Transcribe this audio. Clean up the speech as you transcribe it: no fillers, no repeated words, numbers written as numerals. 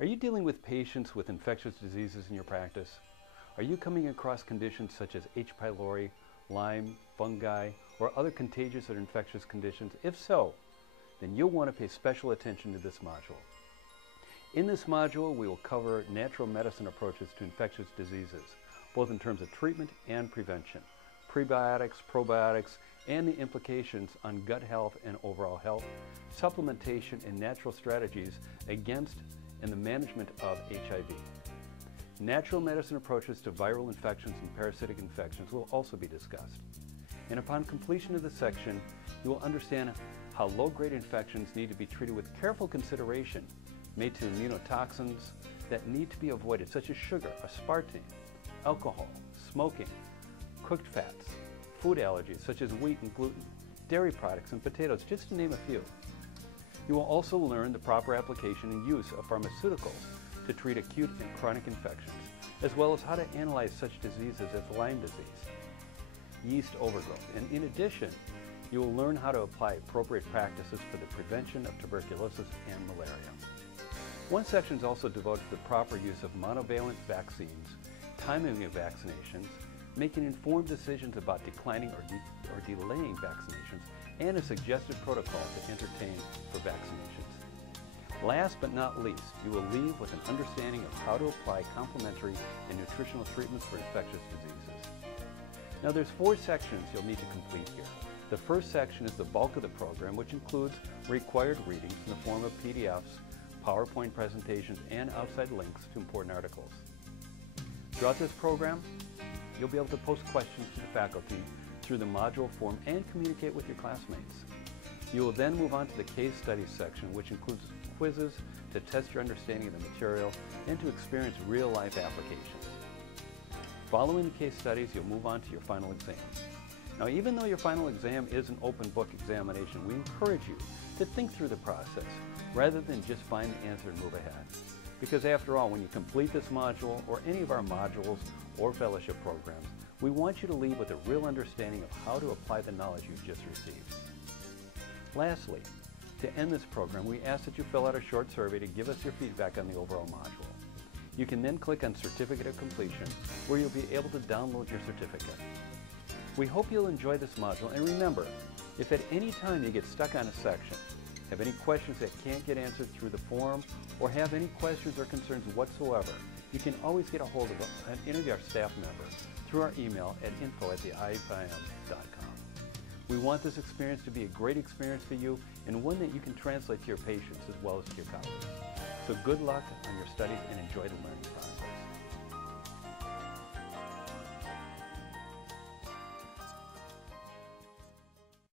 Are you dealing with patients with infectious diseases in your practice? Are you coming across conditions such as H. pylori, Lyme, fungi, or other contagious or infectious conditions? If so, then you'll want to pay special attention to this module. In this module, we will cover natural medicine approaches to infectious diseases, both in terms of treatment and prevention, prebiotics, probiotics, and the implications on gut health and overall health, supplementation and natural strategies against and the management of HIV. Natural medicine approaches to viral infections and parasitic infections will also be discussed. And upon completion of this section, you will understand how low-grade infections need to be treated with careful consideration made to immunotoxins that need to be avoided, such as sugar, aspartame, alcohol, smoking, cooked fats, food allergies such as wheat and gluten, dairy products and potatoes, just to name a few. You will also learn the proper application and use of pharmaceuticals to treat acute and chronic infections, as well as how to analyze such diseases as Lyme disease, yeast overgrowth, and in addition, you will learn how to apply appropriate practices for the prevention of tuberculosis and malaria. One section is also devoted to the proper use of monovalent vaccines, timing of vaccinations, making informed decisions about declining or delaying vaccinations, and a suggested protocol to entertain for vaccinations. Last but not least, you will leave with an understanding of how to apply complementary and nutritional treatments for infectious diseases. Now there's 4 sections you'll need to complete here. The first section is the bulk of the program, which includes required readings in the form of PDFs, PowerPoint presentations, and outside links to important articles. Throughout this program, you'll be able to post questions to the faculty through the module form and communicate with your classmates. You will then move on to the case studies section, which includes quizzes to test your understanding of the material and to experience real-life applications. Following the case studies, you'll move on to your final exam. Now, even though your final exam is an open book examination, we encourage you to think through the process rather than just find the answer and move ahead. Because after all, when you complete this module or any of our modules or fellowship programs, we want you to leave with a real understanding of how to apply the knowledge you've just received. Lastly, to end this program, we ask that you fill out a short survey to give us your feedback on the overall module. You can then click on Certificate of Completion, where you'll be able to download your certificate. We hope you'll enjoy this module, and remember, if at any time you get stuck on a section, have any questions that can't get answered through the forum, or have any questions or concerns whatsoever, you can always get a hold of any of our staff members through our email at info@theifim.com. We want this experience to be a great experience for you and one that you can translate to your patients as well as to your colleagues. So good luck on your studies and enjoy the learning process.